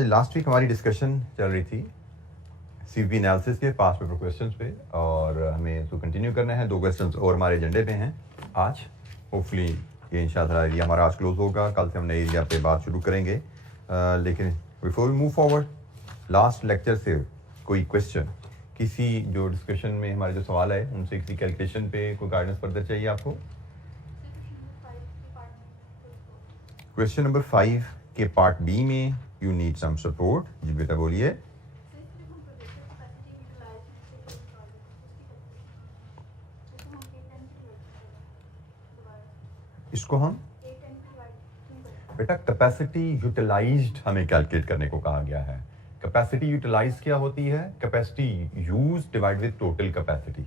अच्छा, last week हमारी discussion चल रही थी सीवीपी एनालिसिस के पास पेपर क्वेश्चंस पे, और हमें इसको कंटिन्यू करना है. 2 क्वेश्चंस और हमारे एजेंडे पे हैं आज. होपफुली ये इंशाल्लाह एरिया हमारा आज क्लोज होगा. कल से हम नए एरिया पे बात शुरू करेंगे. लेकिन before we move forward, last lecture से कोई क्वेश्चन, किसी जो डिस्कशन में हमारे जो सवाल है उनसे किसी कैलकुलेशन पे कोई गाइडेंस फर्दर चाहिए आपको? क्वेश्चन नंबर 5 के पार्ट बी में यू नीड सम सपोर्ट. जी बेटा बोलिए. इसको हम बेटा कैपेसिटी यूटिलाइज्ड हमें कैलकुलेट करने को कहा गया है. कैपेसिटी यूटिलाइज क्या होती है? Capacity use divide with total capacity.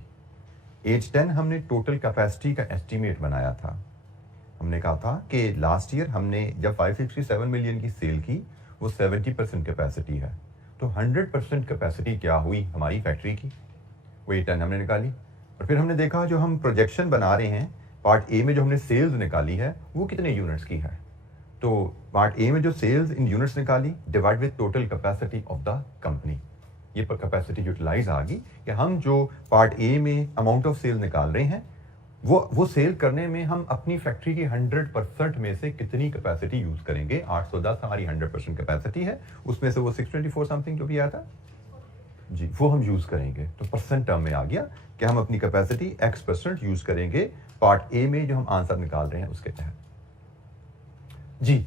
As 10 हमने टोटल कैपेसिटी का एस्टीमेट बनाया था. हमने कहा था कि लास्ट ईयर हमने जब 567 मिलियन की सेल की, वो 70% कैपेसिटी है. तो 100% कैपेसिटी क्या हुई हमारी फैक्ट्री की? वो 10 हमने निकाली. और फिर हमने देखा जो हम प्रोजेक्शन बना रहे हैं पार्ट ए में, जो हमने सेल्स निकाली है वो कितने यूनिट्स की है. तो पार्ट ए में जो सेल्स इन यूनिट्स निकाली divide with total capacity of the company, ये पर कैपेसिटी यूटिलाइज आ गई कि हम जो पार्ट ए में अमाउंट ऑफ सेल निकाल रहे हैं वो सेल करने में हम अपनी फैक्ट्री की 100% में से कितनी कैपेसिटी यूज करेंगे. 810 हमारी 100% कैपेसिटी है, उसमें से वो 624 समथिंग जो भी आया था जी, वो हम यूज करेंगे. तो परसेंट टर्म में आ गया कि हम अपनी कैपेसिटी X% यूज करेंगे पार्ट ए में जो हम आंसर निकाल रहे हैं उसके तहत. जी,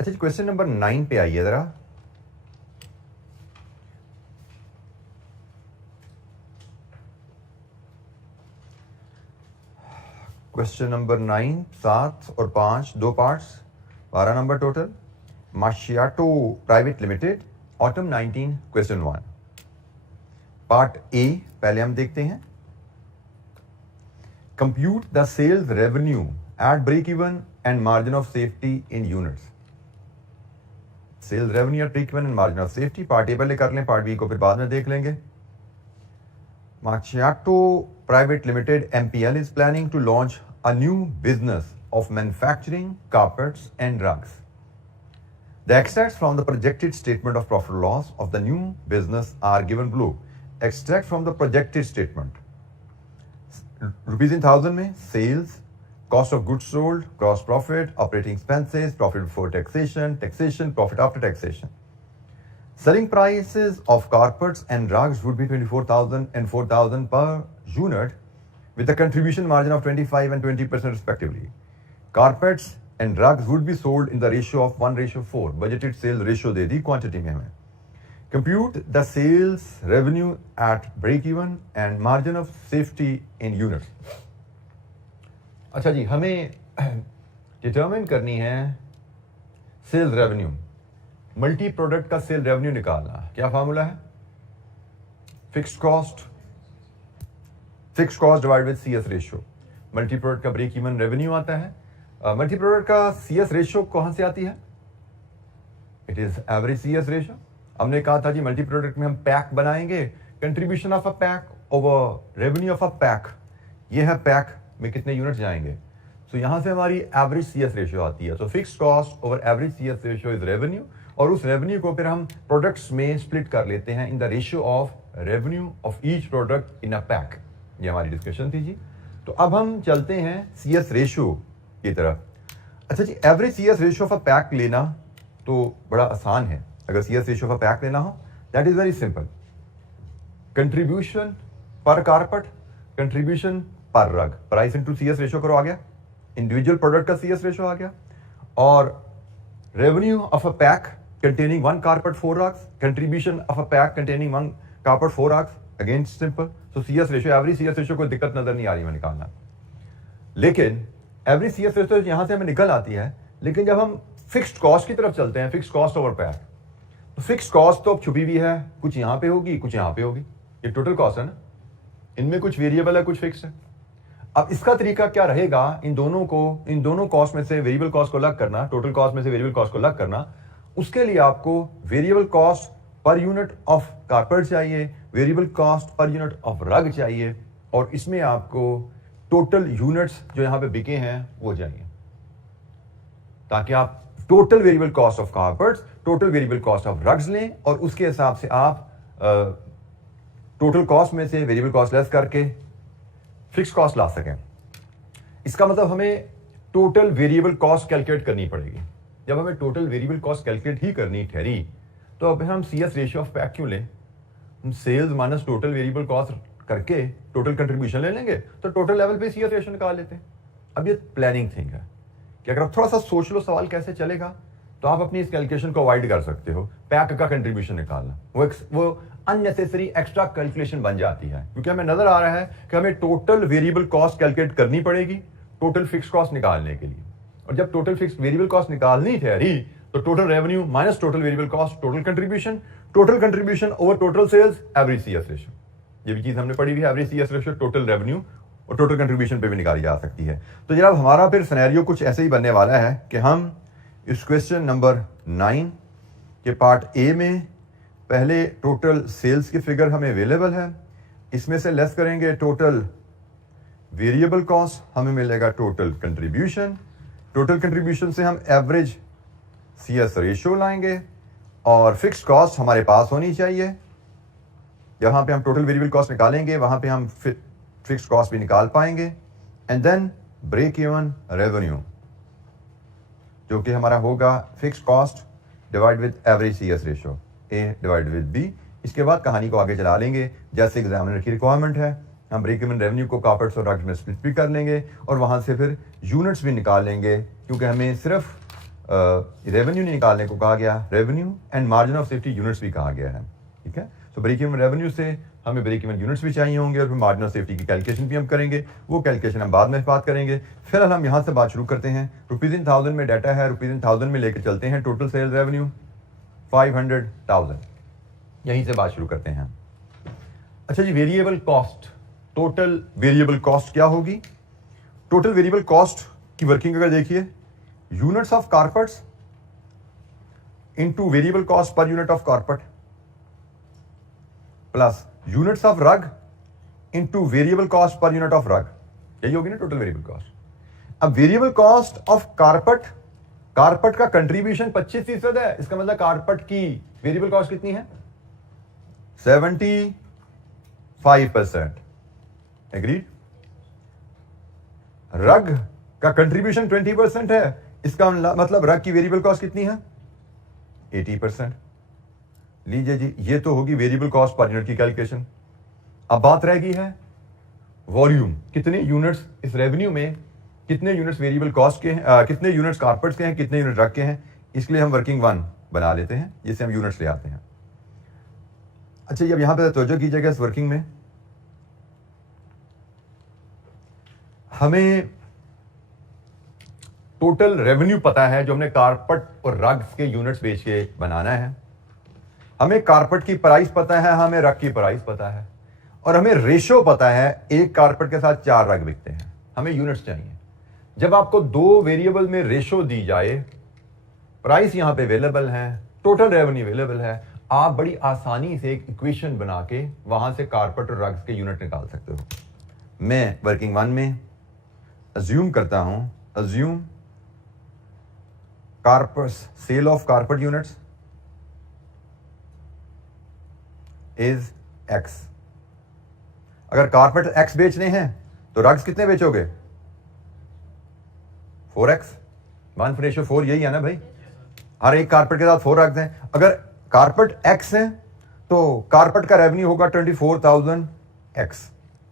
अच्छा, क्वेश्चन नंबर 9 पे आइए जरा. क्वेश्चन नंबर 9, 7 और 5, 2 parts, 12 number total. Mashiato private limited, autumn 19, question 1. Part A पहले हम देखते हैं. Compute the sales revenue at break even and margin of safety in units. Sales revenue at break even and margin of safety part A पहले कर लें, part B को फिर बाद में देख लेंगे. Macchiato Private Limited MPL is planning to launch a new business of manufacturing carpets and rugs. The extracts from the projected statement of profit or loss of the new business are given below. Extract from the projected statement. Rupees in thousand में sales, cost of goods sold, gross profit, operating expenses, profit before taxation, profit after taxation. Selling prices of carpets and rugs would be 24,000 and 4,000 per unit with a contribution margin of 25 and 20% respectively. Carpets and rugs would be sold in the ratio of 1:4. Budgeted sales ratio they the, quantity में हमें. Compute the sales revenue at break even and margin of safety in units. अच्छा जी, हमें determine करनी है sales revenue. Multi product का cell revenue निकालना. क्या formula है? Fixed cost divide with CS ratio. Multi product का ब्रेक इवन रेवेन्यू आता है. मल्टी प्रोडक्ट का सीएस रेशियो कहां से आती है? It is average CS ratio. हमने कहा था जी मल्टी प्रोडक्ट में हम पैक बनाएंगे, contribution of a pack over revenue of a pack. ये है पैक में कितने यूनिट जाएंगे. तो यहां से हमारी एवरेज सीएस रेशियो आती है. तो fixed cost over average CS ratio is revenue, और उस रेवेन्यू को फिर हम प्रोडक्ट्स में स्प्लिट कर लेते हैं in the ratio of revenue of each product in a pack. ये हमारी डिस्कशन थी जी. तो अब हम चलते हैं सीएस रेशियो की तरफ. अच्छा जी, average CS ratio of a pack लेना तो बड़ा आसान है. अगर CS ratio of a pack लेना हो, that is very simple. Contribution per carpet, contribution per rug, price into CS ratio करो, आ गया. इंडिविजुअल प्रोडक्ट का सीएस रेशियो आ गया. और revenue of a pack containing 1 carpet 4 rugs, contribution of a pack containing 1 carpet 4 rugs, again simple. So CS ratio, average CS ratio कोई दिक्कत नजर नहीं आ रही है निकालना. लेकिन एवरेज CS ratio यहां से हमें निकल आती है. लेकिन जब हम फिक्स्ड कॉस्ट की तरफ चलते हैं, फिक्स्ड कॉस्ट ओवर पैक, तो फिक्स्ड कॉस्ट तो अब छुपी भी है, कुछ यहां पे होगी, कुछ यहां पे होगी. ये टोटल कॉस्ट है ना, इनमें कुछ वेरिएबल है, कुछ फिक्स है. अब इसका तरीका क्या रहेगा? इन दोनों कॉस्ट में से वेरिएबल कॉस्ट को अलग करना, टोटल कॉस्ट में से वेरिएबल कॉस्ट को अलग करना. उसके लिए आपको variable cost per unit of carpet चाहिए, variable cost per unit of rug चाहिए, और इसमें आपको टोटल यूनिट्स जो यहाँ पे बिके हैं वो चाहिए. ताकि आप total variable cost of carpets, total variable cost of rugs लें और उसके हिसाब से आप टोटल कॉस्ट में से वेरिएबल कॉस्ट लेस करके फिक्स कॉस्ट ला सकें। इसका मतलब हमें टोटल वेरिएबल कॉस्ट कैलकुलेट करनी पड़ेगी। जब हमें टोटल वेरिएबल कॉस्ट कैलकुलेट ही करनी ठहरी तो अब हम CS रेशियो ऑफ पैक क्यों लें? हम sales minus total variable cost करके टोटल कंट्रीब्यूशन ले लेंगे तो टोटल लेवल पे CS रेशियो निकाल लेते हैं। अब ये प्लानिंग थिंग है कि अगर आप थोड़ा सा सोच लो सवाल कैसे चलेगा तो आप अपनी इस कैलकुलेशन को अवॉइड कर सकते हो। पैक का कंट्रीब्यूशन निकालना वो अननेसेसरी एक्स्ट्रा कैलकुलेशन बन जाती है, क्योंकि हमें नजर आ रहा है कि हमें टोटल वेरिएबल कॉस्ट कैलकुलेट करनी पड़ेगी टोटल फिक्स कॉस्ट निकालने के लिए। और जब टोटल फिक्स वेरिएबल कॉस्ट निकालनी ठहरी तो total revenue minus total variable cost total contribution over total sales average CS ratio. ये भी चीज हमने पढ़ी हुई है, average CS ratio total revenue और टोटल कंट्रीब्यूशन पे भी निकाली जा सकती है। तो जनाब हमारा फिर सिनेरियो कुछ ऐसे ही बनने वाला है कि हम इस क्वेश्चन नंबर 9 के पार्ट ए में पहले टोटल सेल्स की फिगर हमें अवेलेबल है, इसमें से लेस करेंगे टोटल वेरिएबल कॉस्ट, हमें मिलेगा टोटल कंट्रीब्यूशन से हम एवरेज CS रेशियो लाएंगे और फिक्स कॉस्ट हमारे पास होनी चाहिए। जहां पे हम टोटल वेरिएबल कॉस्ट निकालेंगे वहां पे हम फिक्स कॉस्ट भी निकाल पाएंगे and then break even revenue जो कि हमारा होगा fixed cost divide with average CS ratio A divide with B। इसके बाद कहानी को आगे चला लेंगे जैसे एग्जामिनर की रिक्वायरमेंट है। हम ब्रेक इवन रेवेन्यू को कारपेट्स और रग्स में स्प्लिट भी कर लेंगे और वहां से फिर यूनिट्स भी निकाल लेंगे, क्योंकि हमें सिर्फ रेवेन्यू नहीं निकालने को कहा गया, revenue and margin of safety units भी कहा गया है। ठीक है, तो ब्रेक इवन रेवेन्यू से हमें ब्रेक इवन यूनिट्स भी चाहिए होंगे और फिर मार्जिन ऑफ सेफ्टी की कैलकुलेशन भी हम करेंगे। वो कैलकुलेशन हम बाद में बात करेंगे। फिलहाल हम यहाँ से बात शुरू करते हैं। रुपीज इन 1000 में डाटा है, रुपीज इन 1000 में लेकर चलते हैं। टोटल सेल्स रेवेन्यू 500,000, यहीं से बात शुरू करते हैं। अच्छा जी, variable cost, total variable cost क्या होगी? टोटल वेरिएबल कॉस्ट की वर्किंग अगर देखिए, units of carpets into variable cost per unit of carpet plus units of rug into variable cost per unit of rug, यही होगी ना टोटल वेरिएबल कॉस्ट। अब variable cost of carpet का contribution 25% है, इसका मतलब कारपेट की वेरिएबल कॉस्ट कितनी है? 75%। एग्रीड। रग का कंट्रीब्यूशन 20% है, इसका मतलब रग की वेरिएबल कॉस्ट कितनी है? 80%। लीजिए जी, ये तो होगी वेरिएबल कॉस्ट पर यूनिट की कैलकुलेशन। अब बात रह गई है वॉल्यूम, कितने यूनिट्स इस रेवेन्यू में, कितने यूनिट्स वेरिएबल कॉस्ट के हैं, कितने यूनिट्स कारपेट्स के हैं, कितने यूनिट रग के हैं। इसके लिए हम वर्किंग 1 बना लेते हैं, जिससे हम यूनिट्स ले आते हैं। अच्छा, अब यहां पे तवज्जो कीजिएगा, इस वर्किंग में हमें टोटल रेवेन्यू पता है जो हमने कारपेट और रग्स के यूनिट्स बेच के बनाना है। हमें कारपेट की प्राइस पता है, हमें रग की प्राइस पता है, और हमें रेशो पता है, एक कारपेट के साथ 4 रग बिकते हैं। हमें यूनिट्स चाहिए। जब आपको 2 वेरिएबल में रेशो दी जाए, प्राइस यहां पे अवेलेबल है, टोटल रेवेन्यू अवेलेबल है, आप बड़ी आसानी से एक इक्वेशन बना के वहां से कारपेट और रग्स के यूनिट निकाल सकते हो। मैं वर्किंग 1 में अज्यूम करता हूं, assume carpet, sale of carpet units is X। अगर कारपेट X बेचने हैं तो रग्स कितने बेचोगे? 4X, 1:4, यही है ना भाई। हर एक कारपेट के साथ 4 रग्स हैं। अगर कारपेट X है तो कारपेट का रेवेन्यू होगा 24,000X,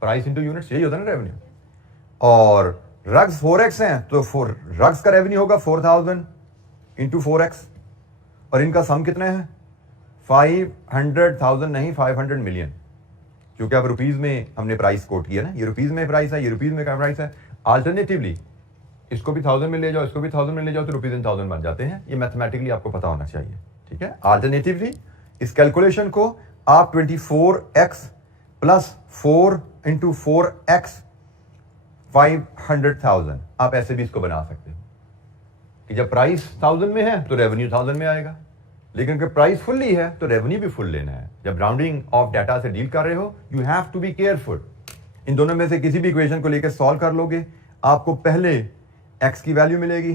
प्राइस इंटू यूनिट्स, यही होता है ना रेवेन्यू। और रग्स 4X हैं तो रग्स का रेवेन्यू होगा 4,000 इंटू 4X, और इनका सम कितना है? 500,000 नहीं, 500 मिलियन, क्योंकि अब रुपीज में हमने प्राइस कोट किया ना, ये रुपीज में प्राइस है, ये रुपीज में क्या प्राइस है। अल्टरनेटिवली इसको भी 1000 में ले जाओ, इसको भी 1000 में ले जाओ, तो रुपीज इन 1000 बन जाते हैं। ये मैथमेटिकली आपको पता होना चाहिए। ठीक है, अल्टरनेटिवली इस कैलकुलेशन को आप 24X प्लस 4 इंटू 4X 500,000, आप ऐसे भी इसको बना सकते हो कि जब प्राइस 1000 में है तो रेवेन्यू 1000 में आएगा, लेकिन अगर प्राइस फुल्ली है तो रेवेन्यू भी फुल लेना है। जब राउंडिंग ऑफ डाटा से डील कर रहे हो, you have to be careful. इन दोनों में से किसी भी इक्वेशन को लेकर सॉल्व कर लोगे, आपको पहले x की वैल्यू मिलेगी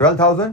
12,000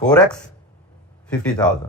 4x 50,000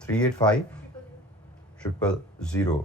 385,000.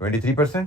23%.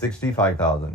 65,000.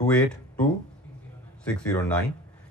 282,609.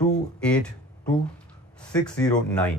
282,609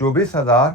24,000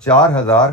4,000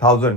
1000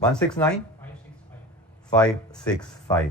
169,565.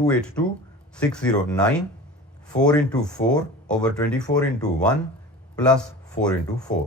282,609 4 into 4 over 24 into 1 plus 4 into 4.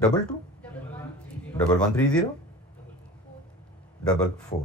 1130 44.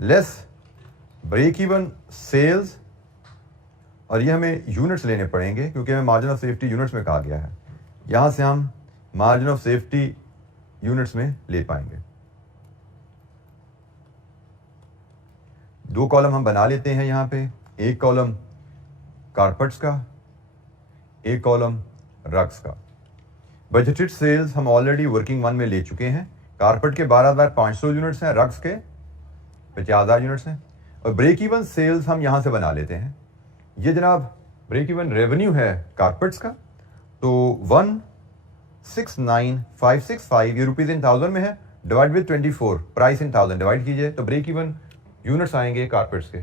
Less break even sales, और ये हमें यूनिट्स लेने पड़ेंगे क्योंकि हमें मार्जिन ऑफ सेफ्टी यूनिट्स में कहा गया है। यहां से हम मार्जिन ऑफ सेफ्टी यूनिट्स में ले पाएंगे। दो कॉलम हम बना लेते हैं यहां पे, एक कॉलम कारपेट्स का, एक कॉलम रग्स का। बजटेड सेल्स हम ऑलरेडी वर्किंग वन में ले चुके हैं। कारपेट के 12,500 यूनिट्स हैं, रग्स के 50,000 यूनिट्स हैं, और ब्रेक इवन सेल्स हम यहां से बना लेते हैं। ये जनाब ब्रेक इवन रेवेन्यू है कारपेट्स का, तो 169,565 ये रुपीज इन थाउजेंड में है, divide with 24 price in thousand divide कीजिए तो ब्रेक इवन यूनिट्स आएंगे कारपेट्स के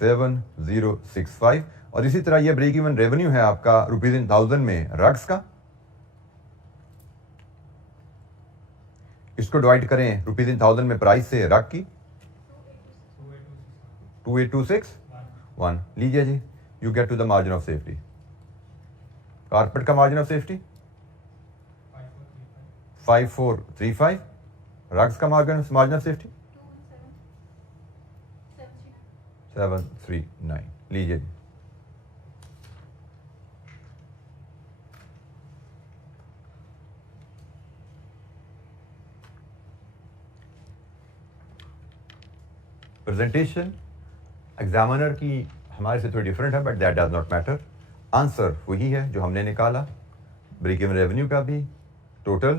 7065, और इसी तरह ये ब्रेक इवन रेवेन्यू है आपका रुपीज इन थाउजेंड में रग्स का। इसको डिवाइड करें रुपीज इन थाउजेंड में प्राइस से रग की 2826 लीजिए जी, you get to the margin of safety. Carpet का मार्जिन ऑफ सेफ्टी 5435, रग्स का मार्जिन ऑफ सेफ्टी 739 लीजिए जी। प्रेजेंटेशन एग्जामिनर की हमारे से थोड़ी डिफरेंट है, but that does not matter. Answer वही है जो हमने निकाला, ब्रेक इवन रेवेन्यू का भी टोटल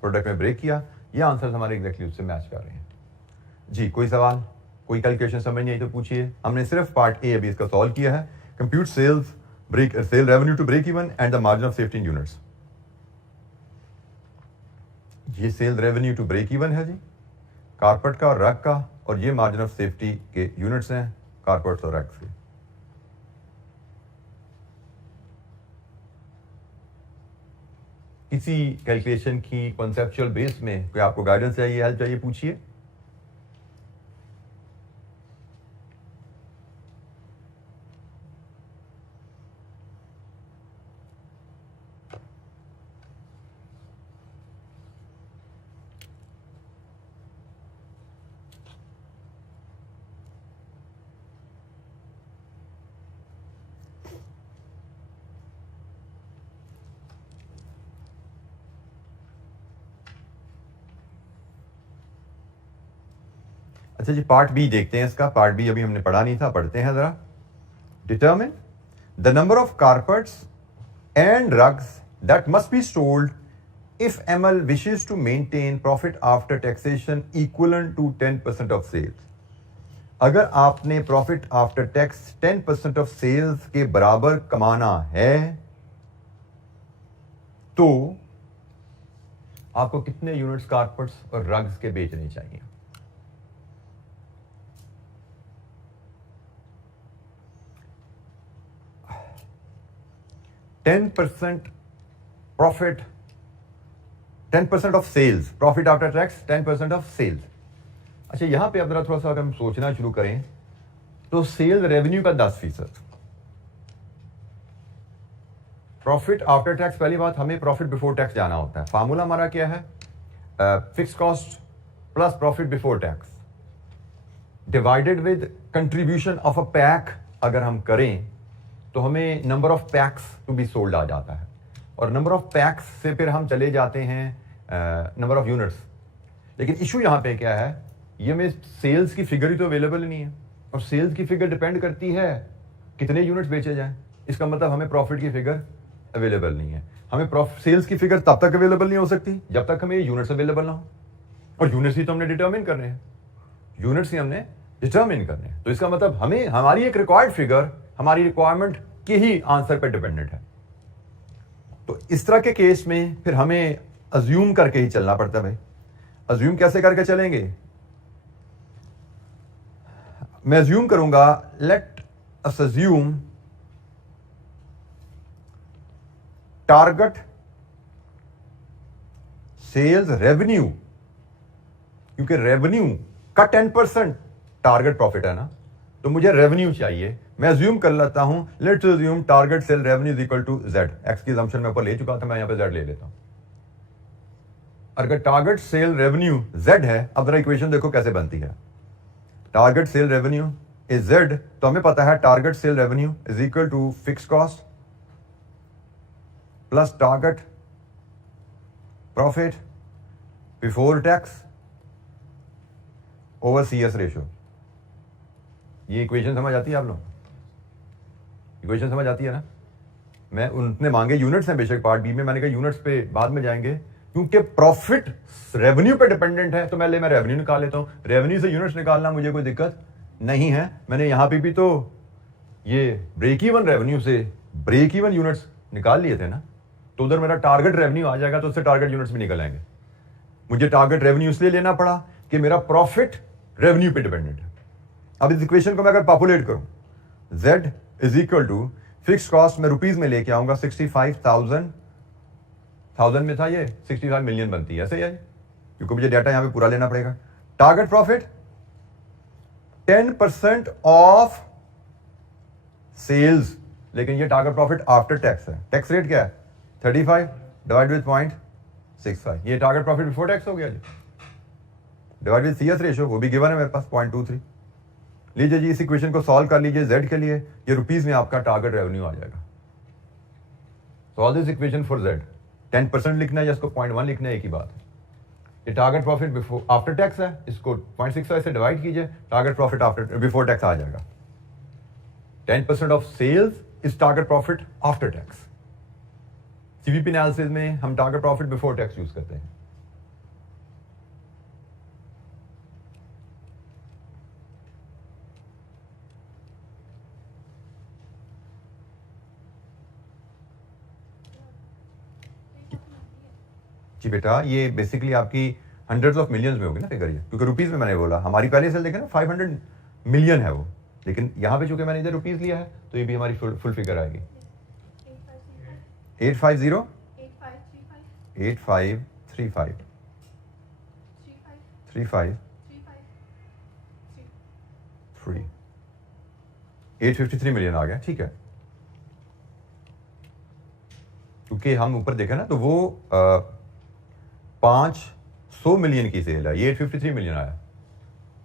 प्रोडक्ट में ब्रेक किया, ये आंसर हमारे एग्जैक्टली उससे मैच कर रहे हैं जी। कोई सवाल, कोई कैलकुलेशन समझ नहीं आई तो पूछिए। हमने सिर्फ पार्ट ए अभी इसका सॉल्व किया है, compute sales break sale revenue to break even and the margin of safety in units. ये sale revenue to break even है जी कारपेट का और रग का, और ये मार्जिन ऑफ सेफ्टी के यूनिट्स हैं कारपेट्स और रग्स के। किसी कैलकुलेशन की कॉन्सेप्चुअल बेस में कोई आपको गाइडेंस चाहिए, हेल्प चाहिए, पूछिए। अच्छा जी, पार्ट बी देखते हैं इसका। पार्ट बी अभी हमने पढ़ा नहीं था, पढ़ते हैं जरा। Determine the number of carpets and rugs that must be sold if ML wishes to maintain profit after taxation equivalent to 10% of sales. अगर आपने profit after tax 10% of sales के बराबर कमाना है तो आपको कितने यूनिट्स कारपेट्स और रग्स के बेचने चाहिए? Profit 10% of sales, profit after tax 10% of sales. अच्छा, यहां पे अब जरा थोड़ा सा अगर हम सोचना शुरू करें तो सेल रेवेन्यू का 10%, प्रॉफिट आफ्टर टैक्स, पहली बात हमें प्रॉफिट बिफोर टैक्स जाना होता है। फार्मूला हमारा क्या है? Fix cost plus profit before tax divided with contribution of a pack. अगर हम करें तो हमें number of packs to be sold आ जाता है, और नंबर ऑफ पैक्स से फिर हम चले जाते हैं नंबर ऑफ यूनिट्स। लेकिन इशू यहाँ पे क्या है, ये में सेल्स की फिगर ही तो अवेलेबल नहीं है, और सेल्स की फिगर डिपेंड करती है कितने यूनिट्स बेचे जाएं। इसका मतलब हमें प्रॉफिट की फिगर अवेलेबल नहीं है। हमें सेल्स की फिगर तब तक अवेलेबल नहीं हो सकती जब तक हमें यूनिट्स अवेलेबल ना हो, और यूनिट्स ही तो हमने डिटरमिन करने हैं, यूनिट्स ही हमने डिटरमिन करने हैं। तो इसका मतलब हमें हमारी एक रिक्वायर्ड फिगर हमारी रिक्वायरमेंट के ही आंसर पर डिपेंडेंट है। तो इस तरह के केस में फिर हमें अज्यूम करके ही चलना पड़ता है। भाई अज्यूम कैसे करके चलेंगे? मैं अज्यूम करूंगा, let us assume target sales revenue, क्योंकि रेवेन्यू का 10% टारगेट प्रॉफिट है ना, तो मुझे रेवेन्यू चाहिए। मैं अज्यूम कर लेता हूं, let's assume target sale revenue is equal to Z. X की असम्पशन मैं ऊपर ले चुका था, मैं यहां पे जेड ले लेता हूं। अगर टारगेट सेल रेवेन्यू Z है, अब जरा इक्वेशन देखो कैसे बनती है. Target sale revenue is Z, तो हमें पता है target sale revenue is equal to fix cost plus target profit before tax over CS ratio. ये इक्वेशन समझ आती है आप लोग? इक्वेशन समझ आती है ना? मैं उनने मांगे यूनिट्स हैं बेशक पार्ट बी में, मैंने कहा यूनिट्स पे बाद में जाएंगे क्योंकि प्रॉफिट रेवेन्यू पे डिपेंडेंट है. तो मैं रेवेन्यू निकाल लेता हूं. रेवेन्यू से यूनिट्स निकालना मुझे कोई दिक्कत नहीं है. मैंने यहां पे भी तो ये ब्रेक इवन रेवेन्यू से ब्रेक इवन यूनिट्स निकाल लिए थे ना, तो उधर मेरा टारगेट रेवेन्यू आ जाएगा, तो उससे टारगेट यूनिट्स भी निकल आएंगे. मुझे टारगेट रेवेन्यू इसलिए लेना पड़ा कि मेरा प्रॉफिट रेवेन्यू पे डिपेंडेंट है. अब इस इक्वेशन को मैं अगर पॉपुलेट करूं, Z is equal to fix cost में रुपीज में लेके आऊंगा 65,000 में था, ये 65 मिलियन बनती है. ऐसे ही है क्योंकि मुझे डाटा यहां पे पूरा लेना पड़ेगा. टारगेट प्रॉफिट 10% ऑफ सेल्स, लेकिन ये टारगेट प्रॉफिट आफ्टर टैक्स है. टैक्स रेट क्या है? 35 डिवाइड विद 0.65. ये टारगेट प्रॉफिट बिफोर टैक्स हो गया जी. डिवाइड विद CS रेशियो, वो भी गिवन है मेरे पास 0.23. लीजिए जी, इस इक्वेशन को सॉल्व कर लीजिए Z के लिए. ये रुपीज में आपका टारगेट रेवेन्यू आ जाएगा. Solve this equation for Z. 10% लिखना है या इसको 0.1 लिखना है, एक ही बात है. ये target profit before after tax है, इसको 0.65 से डिवाइड कीजिए, target profit after before tax आ जाएगा. 10% of sales is target profit after tax. CVP analysis में हम target profit before tax use करते हैं. जी बेटा, ये बेसिकली आपकी हंड्रेड्स ऑफ मिलियंस में होगी ना फिगर, ये क्योंकि रुपीज में मैंने बोला. हमारी पहले सेल देखे ना 500 मिलियन है वो, लेकिन यहां पे चूंकि मैंने इधर रुपीज लिया है तो ये भी हमारी फुल फिगर आएगी. 850 8535 35 3 853 मिलियन आ गया. ठीक है, क्योंकि हम ऊपर देखें ना तो वो 500 मिलियन की सेल है. ये 853 मिलियन आया.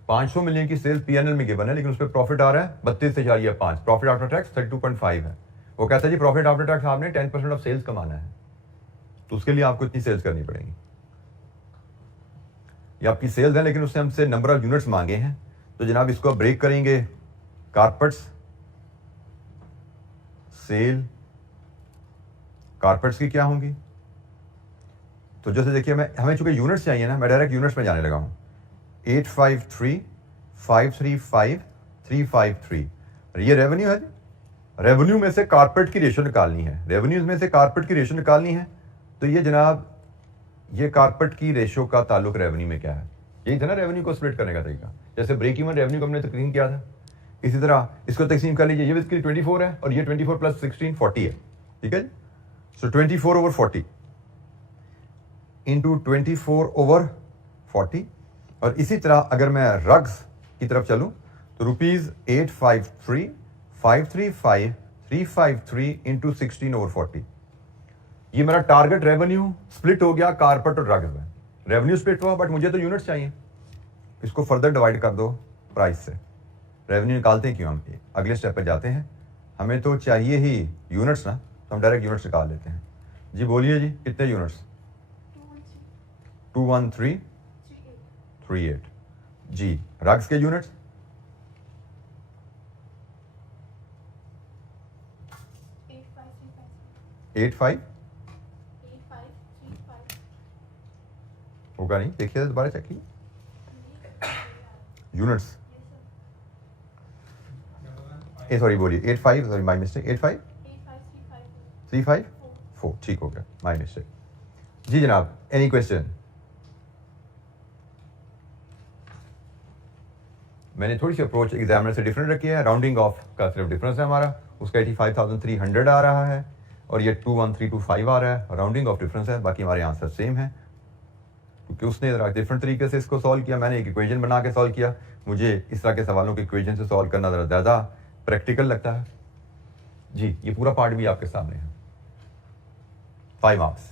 500 मिलियन की सेल P&L में गिवन है, लेकिन उस पर प्रॉफिट आ रहा है 32.5. प्रॉफिट आफ्टर टैक्स 32.5 है. वो कहता है जी प्रॉफिट आफ्टर टैक्स आपने 10% ऑफ सेल्स कमाना है, तो उसके लिए आपको इतनी सेल्स करनी पड़ेगी. ये आपकी सेल्स है, लेकिन उससे हमसे नंबर ऑफ यूनिट्स मांगे हैं. तो जनाब इसको ब्रेक करेंगे. कारपेट्स सेल, कारपेट्स की क्या होंगी? तो जैसे देखिए, हमें चूंकि यूनिट्स चाहिए ना, मैं डायरेक्ट यूनिट्स में जाने लगा हूं. 853 535 353. ये रेवेन्यू है. रेवेन्यू में से कारपेट की रेशियो निकालनी है. रेवेन्यू में से कारपेट की रेशियो निकालनी है. तो ये जनाब, ये कारपेट की रेशियो का ताल्लुक रेवेन्यू में क्या है? यही था ना रेवेन्यू को स्प्लिट करने का तरीका. जैसे ब्रेक इवन रेवेन्यू को हमने तकसीम किया था, इसी तरह इसको तकसीम कर लीजिए. ये बेसिकली 24 है और ये 24 प्लस 16 40 है. ठीक है जी. सो 24 ओवर 40 इंटू 24 ओवर 40. और इसी तरह अगर मैं रग्स की तरफ चलूं तो रुपीज 853 535 353 इंटू 16 ओवर 40. ये मेरा टारगेट रेवेन्यू स्प्लिट हो गया कारपेट और रग्स में. रेवेन्यू स्प्लिट हुआ, बट मुझे तो यूनिट्स चाहिए. इसको फर्दर डिवाइड कर दो प्राइस से. रेवेन्यू निकालते हैं क्यों? हम अगले स्टेप पे जाते हैं. हमें तो चाहिए ही यूनिट्स ना, तो हम डायरेक्ट यूनिट्स निकाल लेते हैं. जी बोलिए जी, कितने यूनिट्स? 21338. जी रग्स के यूनिट्स 85 होगा नहीं. देखिए दोबारा चेक कीजिए यूनिट्स. सॉरी बोलिए 85, सॉरी माय मिस्टेक. 85 354. ठीक हो गया, माय मिस्टेक. जी जनाब, एनी क्वेश्चन? मैंने थोड़ी सी अप्रोच एग्जामिनर से डिफरेंट रखी है. राउंडिंग ऑफ का सिर्फ डिफरेंस है हमारा. उसका 85,300 आ रहा है और ये 21325 आ रहा है. राउंडिंग ऑफ डिफरेंस है, बाकी हमारे आंसर सेम है. क्योंकि उसने डिफरेंट तरीके से इसको सॉल्व किया, मैंने एक इक्वेशन बना के सॉल्व किया. मुझे इस तरह के सवालों के इक्वेशन से सॉल्व करना ज़रा ज़्यादा प्रैक्टिकल लगता है. जी ये पूरा पार्ट भी आपके सामने है. 5 marks.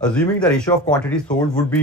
assuming the ratio of quantity sold would be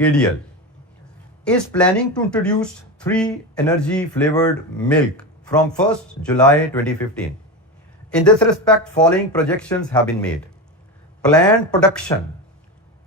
KDL is planning to introduce 3 energy flavored milk from 1st July 2015. In this respect, following projections have been made. Planned production,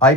I+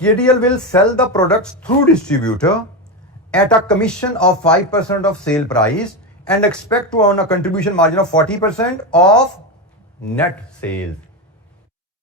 KDL will sell the products through distributor at a commission of 5% of sale price and expect to earn a contribution margin of 40% of net sales.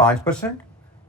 5%,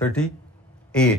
38.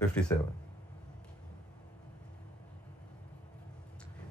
57.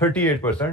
38%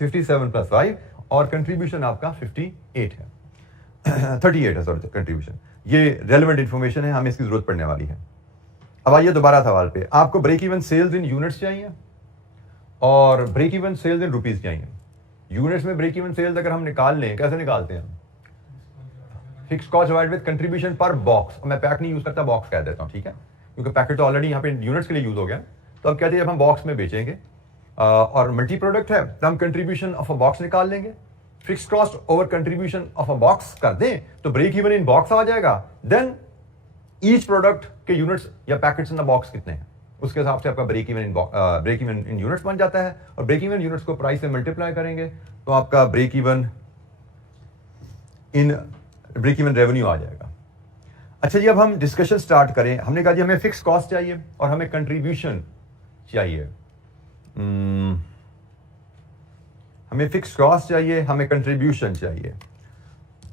57 + 5, और contribution आपका 58 है 38 है sorry contribution. ये relevant information है, हमें इसकी जरूरत पड़ने वाली है। अब आइए दोबारा सवाल पे, आपको break even sales in units चाहिए और break even sales in rupees चाहिए। यूनिट्स में ब्रेक इवन सेल्स अगर हम निकाल लें, कैसे निकालते हैं हम? Fix cost divide with contribution per box. मैं पैक नहीं यूज करता, बॉक्स कह देता हूं, ठीक है, क्योंकि पैकेट तो ऑलरेडी यहाँ पे यूनिट्स के लिए यूज हो गया। तो अब कहते हैं जब हम बॉक्स में बेचेंगे और मल्टी प्रोडक्ट है तो हम कंट्रीब्यूशन ऑफ अ बॉक्स निकाल लेंगे। Fix cost over contribution of a box कर दें तो ब्रेक इवन इन बॉक्स आ जाएगा। देन ईच प्रोडक्ट के यूनिट्स या पैकेट्स इन द बॉक्स कितने हैं, उसके हिसाब से आपका ब्रेक इवन इन यूनिट्स बन जाता है। और ब्रेक इवन यूनिट्स को प्राइस से मल्टीप्लाई करेंगे तो आपका ब्रेक इवन रेवेन्यू आ जाएगा। अच्छा जी, अब हम डिस्कशन स्टार्ट करें। हमने कहा जी हमें फिक्स कॉस्ट चाहिए और हमें कंट्रीब्यूशन चाहिए। हमें फिक्स कॉस्ट चाहिए, हमें कंट्रीब्यूशन चाहिए।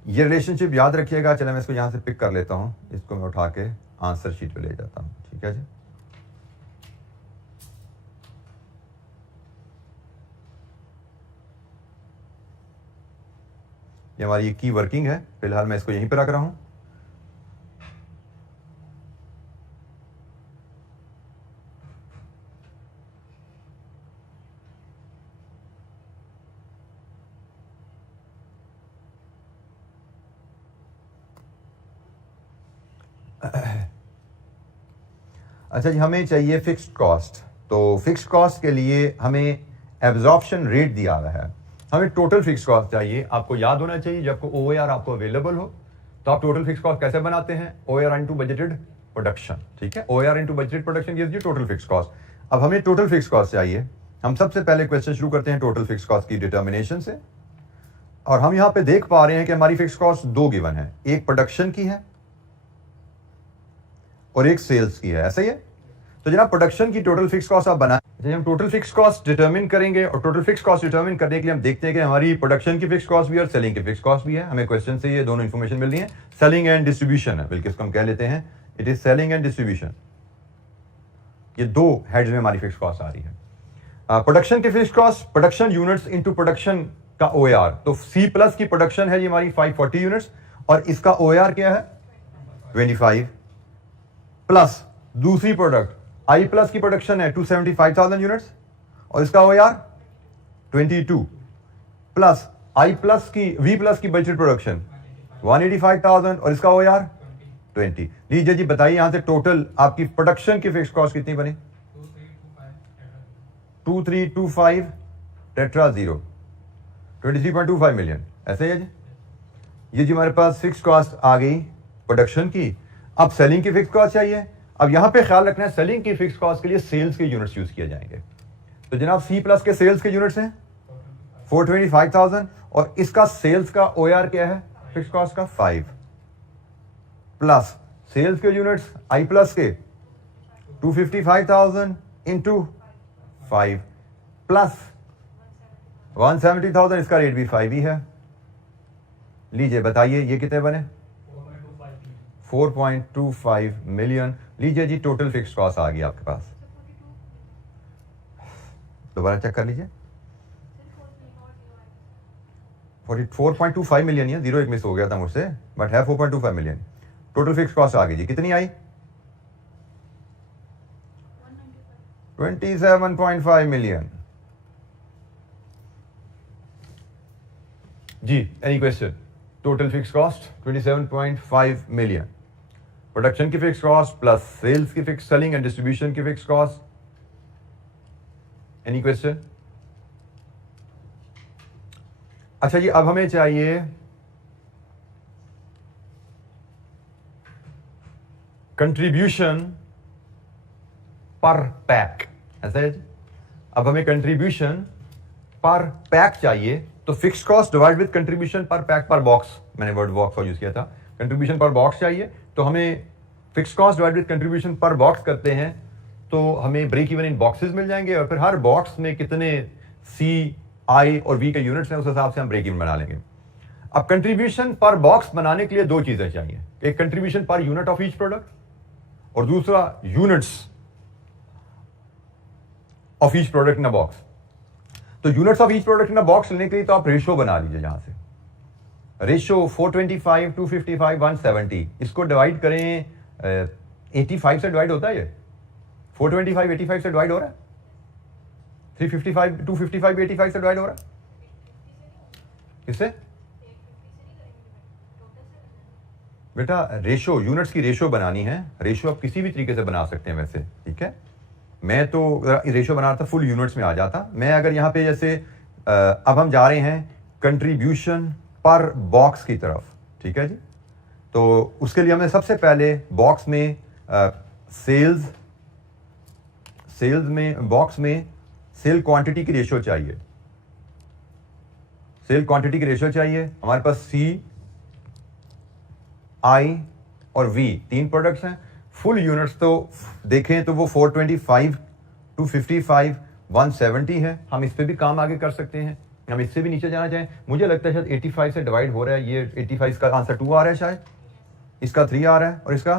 ये रिलेशनशिप याद रखिएगा। चलो मैं इसको यहां से पिक कर लेता हूं, इसको मैं उठा के आंसर शीट पे ले जाता हूं, ठीक है जी। ये हमारी की वर्किंग है, फिलहाल मैं इसको यहीं पर रख रहा हूं। अच्छा जी, हमें चाहिए फिक्स्ड कॉस्ट। तो फिक्स्ड कॉस्ट के लिए हमें एब्जॉर्प्शन रेट दिया हुआ है, हमें टोटल फिक्स्ड कॉस्ट चाहिए। आपको याद होना चाहिए जब को ओएआर आपको अवेलेबल हो तो आप टोटल फिक्स्ड कॉस्ट कैसे बनाते हैं? ओएआर इनटू बजटेड प्रोडक्शन, ठीक है। OAR into budgeted production gives you total fixed cost. अब हमें टोटल फिक्स्ड कॉस्ट चाहिए। हम सबसे पहले क्वेश्चन शुरू करते हैं टोटल फिक्स्ड कॉस्ट की डिटर्मिनेशन से। और हम यहां पे देख पा रहे हैं कि हमारी फिक्स्ड कॉस्ट दो गिवन है, एक प्रोडक्शन की है और एक सेल्स की है, ऐसा ही है। तो जनाब प्रोडक्शन की टोटल फिक्स कॉस्ट आप बनाएं। जब हम टोटल फिक्स कॉस्ट डिटरमिन करेंगे और टोटल फिक्स कॉस्ट डिटरमिन करने के लिए हम देखते हैं कि हमारी प्रोडक्शन की फिक्स कॉस्ट भी है और सेलिंग की फिक्स कॉस्ट भी है। हमें क्वेश्चन से ये दोनों इंफॉर्मेशन मिल रही है। सेलिंग एंड डिस्ट्रीब्यूशन है, बल्कि इसको हम कह लेते हैं it is selling and distribution. ये दो हेड्स में हमारी फिक्स कॉस्ट आ रही है। प्रोडक्शन की fix cost, production units into production का ओएआर। तो सी प्लस की प्रोडक्शन है ये हमारी 540 यूनिट्स और इसका ओएआर क्या है 25, प्लस दूसरी प्रोडक्ट आई प्लस की प्रोडक्शन है 275,000 यूनिट्स और इसका ओआर 22, प्लस आई प्लस की वी प्लस की बजटेड प्रोडक्शन 185,000 और इसका ओआर 20। लीजिए जी बताइए यहां से टोटल आपकी प्रोडक्शन की फिक्स कॉस्ट कितनी बनी? 2325 टेट्रा 0 23.25 मिलियन, ऐसे ही है जी। ये जी हमारे पास फिक्स कॉस्ट आ गई प्रोडक्शन की। अब सेलिंग की फिक्स कॉस्ट चाहिए। अब यहां पे ख्याल रखना है सेलिंग की फिक्स कॉस्ट के लिए सेल्स के यूनिट्स यूज किए जाएंगे। तो जनाब सी प्लस के सेल्स के यूनिट्स हैं 425,000 और इसका सेल्स का ओआर क्या है फिक्स कॉस्ट का 5, प्लस सेल्स के यूनिट्स आई प्लस के 255,000 इंटू 5 प्लस 170,000, इसका रेट भी 5 ही है। लीजिए बताइए ये कितने बने? 4.25 मिलियन। लीजिए जी टोटल फिक्स कॉस्ट आ गई आपके पास। दोबारा चेक कर लीजिए। 4.25 मिलियन है, 0 एक मिस हो गया था मुझसे, बट है 4.25 मिलियन। टोटल फिक्स कॉस्ट आ गई जी, कितनी आई? 27.5 मिलियन। जी any question? Total fix cost 27.5 million. Production की फिक्स कॉस्ट प्लस सेल्स की फिक्स, सेलिंग एंड डिस्ट्रीब्यूशन की फिक्स कॉस्ट। Any question? अच्छा जी, अब हमें चाहिए कंट्रीब्यूशन पर पैक, ऐसा है जी। अब हमें कंट्रीब्यूशन पर पैक चाहिए तो fix cost divide with contribution पर पैक पर बॉक्स, मैंने वर्ड बॉक्स यूज किया था। कंट्रीब्यूशन पर बॉक्स चाहिए तो हमें fix cost divide with contribution per box करते हैं तो हमें ब्रेक इवन इन बॉक्सेस मिल जाएंगे और फिर हर बॉक्स में कितने सी, आई और वी के यूनिट्स हैं उस हिसाब से हम ब्रेक इवन बना लेंगे। अब कंट्रीब्यूशन पर बॉक्स बनाने के लिए दो चीजें चाहिए, एक कंट्रीब्यूशन पर यूनिट ऑफ ईच प्रोडक्ट और दूसरा units of each product in a box. तो units of each product in a box लेने के लिए तो आप रेशियो बना लीजिए यहां से, रेशियो 425, 255, 170, इसको डिवाइड करें 85 से डिवाइड होता है ये, 425 85 से डिवाइड हो रहा है, 355 255 85 से डिवाइड हो रहा है, किससे बेटा? रेशियो, यूनिट्स की रेशियो बनानी है, रेशियो आप किसी भी तरीके से बना सकते हैं वैसे, ठीक है। मैं तो रेशियो बना रहा था, फुल यूनिट्स में आ जाता मैं। अगर यहाँ पे जैसे अब हम जा रहे हैं कंट्रीब्यूशन पर बॉक्स की तरफ, ठीक है जी। तो उसके लिए हमें सबसे पहले बॉक्स में बॉक्स में सेल क्वांटिटी की रेशियो चाहिए, सेल क्वांटिटी की रेशियो चाहिए। हमारे पास सी, आई और वी तीन प्रोडक्ट्स हैं। फुल यूनिट्स तो देखें तो वो 425, 255, 170 है। हम इस पे भी काम आगे कर सकते हैं, हम इससे भी नीचे जाना चाहें। मुझे लगता है शायद 85 से डिवाइड हो रहा है, ये 85 का आंसर 2 आ रहा है, शायद इसका 3 आ रहा है और इसका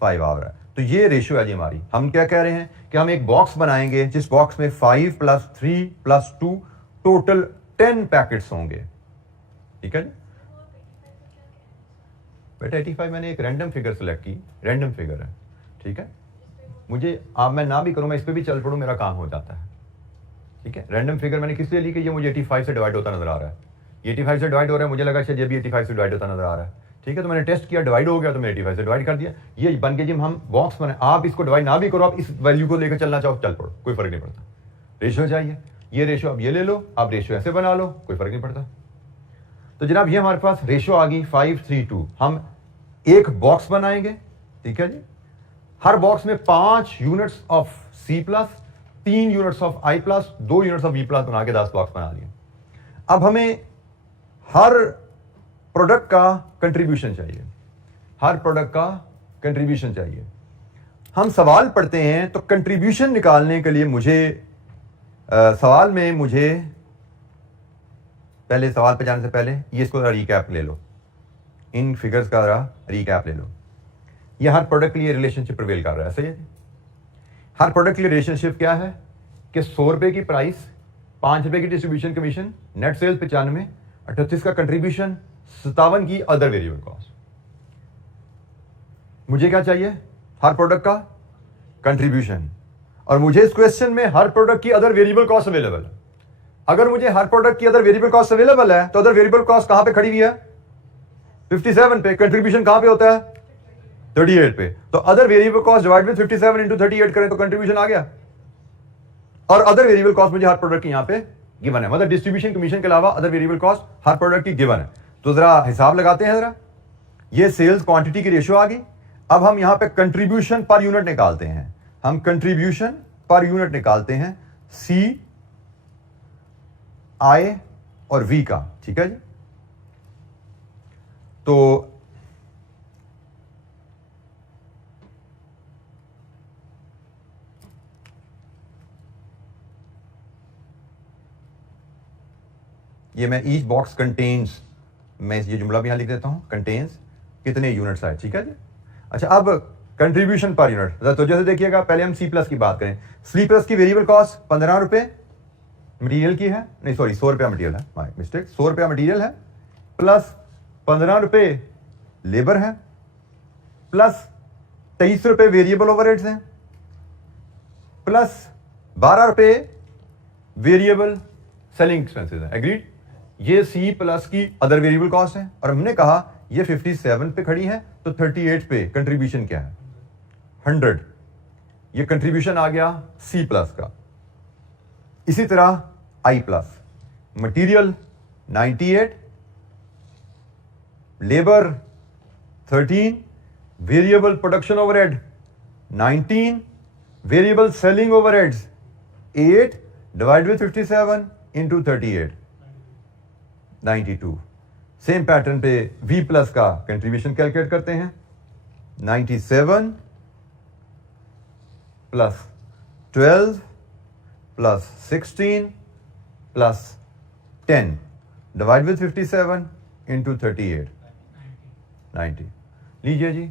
5 आ रहा है। तो ये रेशियो है जी हमारी। हम क्या कह रहे हैं कि हम एक बॉक्स बनाएंगे जिस बॉक्स में 5 + 3 + 2 टोटल 10 पैकेट्स होंगे, ठीक है जी। बेटा 85 मैंने एक रैंडम फिगर सेलेक्ट की, रैंडम फिगर है, ठीक है। मुझे आप मैं ना भी करूं, मैं इस पे भी चल पड़ूं, मेरा काम हो जाता है, ठीक है। रैंडम फिगर मैंने किस लिए ली कि ये मुझे 85 से डिवाइड होता नजर आ रहा है, ये 85 से डिवाइड हो रहा है, मुझे लगा शायद ये भी 85 से डिवाइड होता नजर आ रहा है, ठीक है। तो मैंने टेस्ट किया, डिवाइड हो गया, तो मैंने 85 से डिवाइड कर दिया। ये बन के जिम हम बॉक्स बने। आप इसको डिवाइड ना भी करो, आप इस वैल्यू को लेकर चलना चाहो, चल पड़ो, कोई फर्क नहीं पड़ता। रेशियो चाहिए, ये रेशियो आप ये ले लो, आप रेशियो ऐसे बना लो, कोई फर्क नहीं पड़ता। तो जनाब ये हमारे पास रेशियो आ गई 5, 3, 2। हम एक बॉक्स बनाएंगे, ठीक है जी। हर बॉक्स में 5 units of C+, 3 units of I+, 2 units of V+ बना के 10 बॉक्स बना लिए। अब हमें हर प्रोडक्ट का कंट्रीब्यूशन चाहिए, हर प्रोडक्ट का कंट्रीब्यूशन चाहिए। हम सवाल पढ़ते हैं तो कंट्रीब्यूशन निकालने के लिए मुझे सवाल में मुझे पहले सवाल पे जाने से पहले ये इसको रिकैप ले लो, इन फिगर्स का रिकैप ले लो। ये हर प्रोडक्ट के लिए रिलेशनशिप प्रिवेल कर रहा है, सही है। हर प्रोडक्ट के लिए रिलेशनशिप क्या है कि 100 रुपए की प्राइस, 5 रुपए की डिस्ट्रीब्यूशन कमीशन, नेट सेल 95, 38 का कंट्रीब्यूशन, 57 की अदर वेरिएबल कॉस्ट। मुझे क्या चाहिए? हर प्रोडक्ट का कंट्रीब्यूशन, और मुझे इस क्वेश्चन में हर प्रोडक्ट की अदर वेरिएबल कॉस्ट अवेलेबल है। अगर मुझे हर प्रोडक्ट की अदर वेरिएबल कॉस्ट अवेलेबल है तो अदर वेरिएबल कॉस्ट कहां पे खड़ी हुई है? 57 पे। कंट्रीब्यूशन कहां पे होता है? 38 पे। तो other variable cost divide with 57 × 38 करें तो कंट्रीब्यूशन आ गया। और अदर वेरिएबल कॉस्ट मुझे हर प्रोडक्ट की यहां पे गिवन है, मतलब डिस्ट्रीब्यूशन कमीशन के अलावा अदर वेरिएबल कॉस्ट हर प्रोडक्ट की गिवन है। तो जरा हिसाब लगाते हैं जरा। ये सेल्स क्वांटिटी की रेशियो आ गई। अब हम यहां पे कंट्रीब्यूशन पर यूनिट निकालते हैं। हम कंट्रीब्यूशन पर यूनिट निकालते हैं C, I और V का, ठीक है जी। तो ये मैं ईच बॉक्स कंटेन्स, मैं ये जुमला भी यहां लिख देता हूं, कंटेन्स कितने यूनिट्स आए, ठीक है जी। अच्छा, अब कंट्रीब्यूशन पर यूनिट, तो जैसे देखिएगा पहले हम C+ की बात करें। C+ की वेरिएबल कॉस्ट 15 रुपए मटेरियल की है, नहीं सॉरी 100 रुपया मटेरियल है, माय मिस्टेक, 100 रुपया मटेरियल है, प्लस 15 रुपए लेबर है, प्लस 23 रुपए वेरिएबल ओवरहेड्स हैं, प्लस 12 रुपए वेरिएबल सेलिंग एक्सपेंसेस हैं। एग्रीड? ये C+ की अदर वेरिएबल कॉस्ट है। और हमने कहा ये 57 पे खड़ी है, तो 38 पे कंट्रीब्यूशन क्या है? 100। ये कंट्रीब्यूशन आ गया C+ का। इसी तरह I+, material 98, labour 13, variable production overhead 19, variable selling overheads 8, divide with 57 × 38, 92। Same pattern पे V+ का कंट्रीब्यूशन कैलकुलेट करते हैं। 97 + 12 + 16 + 10 डिवाइड विद 57 × 38, 90। लीजिए जी,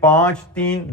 5, 3,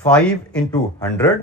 5 into 100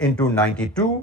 into 92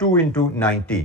2 into 90.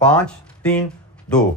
5, 3, 2.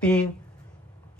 3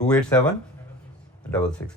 28766.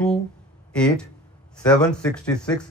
28766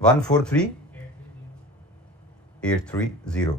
143,830.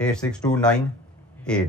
86298.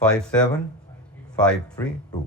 57532.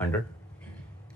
100.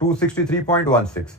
263.16.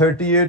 38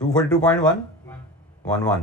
242.11.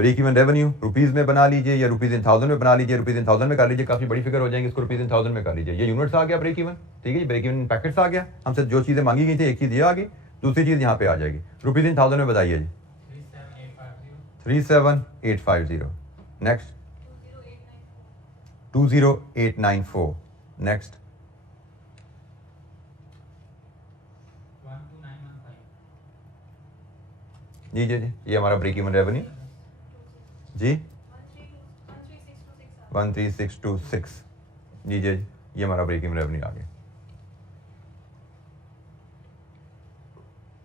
Break even revenue rupees में बना लीजिए या रुपीज़ इन थाउजेंड में बना लीजिए, रुपीज़ इन थाउजेंड में कर लीजिए, काफ़ी बड़ी फिगर हो जाएंगी, इसको रुपीज़ इन थाउजेंड में कर लीजिए। ये यूनिट्स आ गया ब्रेक इवन, ठीक है जी, ब्रेक इवन पैकेट्स आ गया, हमसे जो चीज़ें मांगी गई थी एक चीज़ ये आ गई, दूसरी चीज़ यहाँ पे आ जाएगी। रुपीज़ इन थाउजेंड में बताइए जी 37850। नेक्स्ट 20894। नेक्स्ट 12915। जी जी जी, ये हमारा ब्रेक इवन रेवेन्यू जी 13626। जी जी, ये हमारा ब्रेक इवन रेवेन्यू आ गया।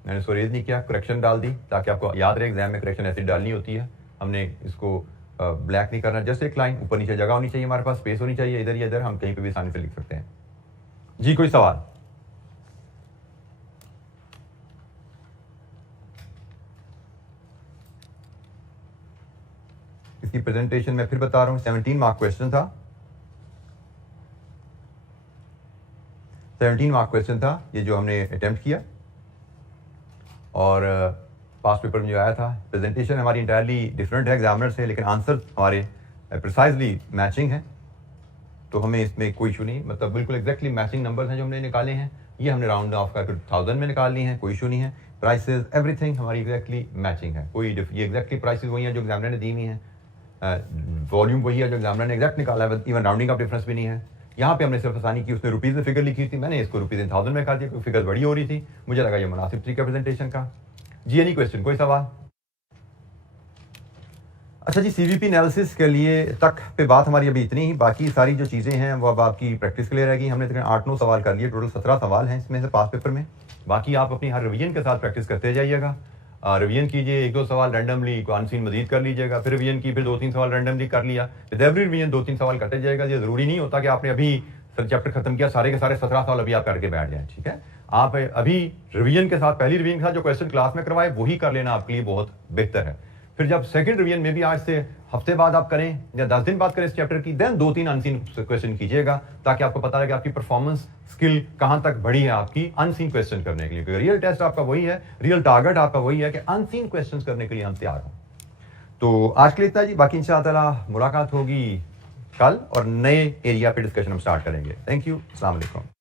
मैंने इसको रेज नहीं किया, करेक्शन डाल दी ताकि आपको याद रहे एग्जाम में करेक्शन ऐसी डालनी होती है। हमने इसको ब्लैक नहीं करना, जस्ट एक लाइन ऊपर नीचे जगह होनी चाहिए, हमारे पास स्पेस होनी चाहिए, इधर या इधर हम कहीं पे भी आसानी से लिख सकते हैं। जी कोई सवाल? इसकी प्रेजेंटेशन मैं फिर बता रहा हूँ, 17 मार्क क्वेश्चन था, 17 मार्क क्वेश्चन था ये जो हमने अटेम्प्ट किया, और पास पेपर में जो आया था। प्रेजेंटेशन हमारी इंटायरली डिफरेंट है एग्जामिनर से, लेकिन आंसर हमारे प्रिसाइजली मैचिंग है, तो हमें इसमें कोई इशू नहीं, मतलब बिल्कुल एग्जैक्टली मैचिंग नंबर्स हैं जो हमने निकाले हैं, ये हमने राउंड ऑफ करके 1000 में निकाल ली हैं, कोई इशू नहीं है। प्राइसेस एवरीथिंग हमारी एग्जैक्टली मैचिंग है, कोई ये एग्जैक्टली प्राइसेस वही हैं जो एग्जामिनर ने दी हुई हैं, वॉल्यूम वही है जो एग्जामिनर ने एग्जैक्ट निकाला है, इवन राउंडिंग का डिफरेंस भी नहीं है। यहाँ पे हमने सिर्फ आसानी की, उसने रुपीज़ में फिगर लिखी थी, मैंने इसको रुपीज़ इन थाउजेंड में कर दिया, क्योंकि फिगर बड़ी हो रही थी, मुझे लगा ये मुनासिब तरीका प्रेजेंटेशन का। जी एनी क्वेश्चन, कोई सवाल? अच्छा जी, सीवीपी एनालिसिस के लिए तक पे बात हमारी अभी इतनी ही, बाकी सारी जो चीज़ें हैं वो अब आपकी प्रैक्टिस के लिए रहेगी। हमने तकरीबन 8-9 सवाल कर लिए, टोटल 17 सवाल हैं इसमें से पास पेपर में, बाकी आप अपनी हर रिवीजन के साथ प्रैक्टिस करते जाइएगा। रिवीजन कीजिए, 1-2 सवाल रैंडमली अनसीन मजीद कर लीजिएगा, फिर रिवीजन की, फिर 2-3 सवाल रैंडमली कर लिया, विद एवरी रिवीजन 2-3 सवाल करते जाएगा। ये ज़रूरी नहीं होता कि आपने अभी चैप्टर खत्म किया, सारे के सारे 17 सवाल अभी आप करके बैठ जाएं, ठीक है। आप अभी रिवीजन के साथ, पहली रिवीजन के साथ जो क्वेश्चन क्लास में करवाए वही कर लेना आपके लिए बहुत बेहतर है। फिर जब सेकंड रिवीजन में भी आज से हफ्ते बाद आप करें या 10 दिन बाद करें इस चैप्टर की, देन 2-3 अनसीन क्वेश्चन कीजिएगा, ताकि आपको पता लगे आपकी परफॉर्मेंस स्किल कहां तक बढ़ी है आपकी अनसीन क्वेश्चन करने के लिए। क्योंकि रियल टेस्ट आपका वही है, रियल टारगेट आपका वही है कि अनसीन क्वेश्चन करने के लिए हम तैयार हों। तो आज के लिए इतना जी, बाकी इंशाअल्लाह मुलाकात होगी कल और नए एरिया पे डिस्कशन हम स्टार्ट करेंगे। थैंक यू, अस्सलाम वालेकुम।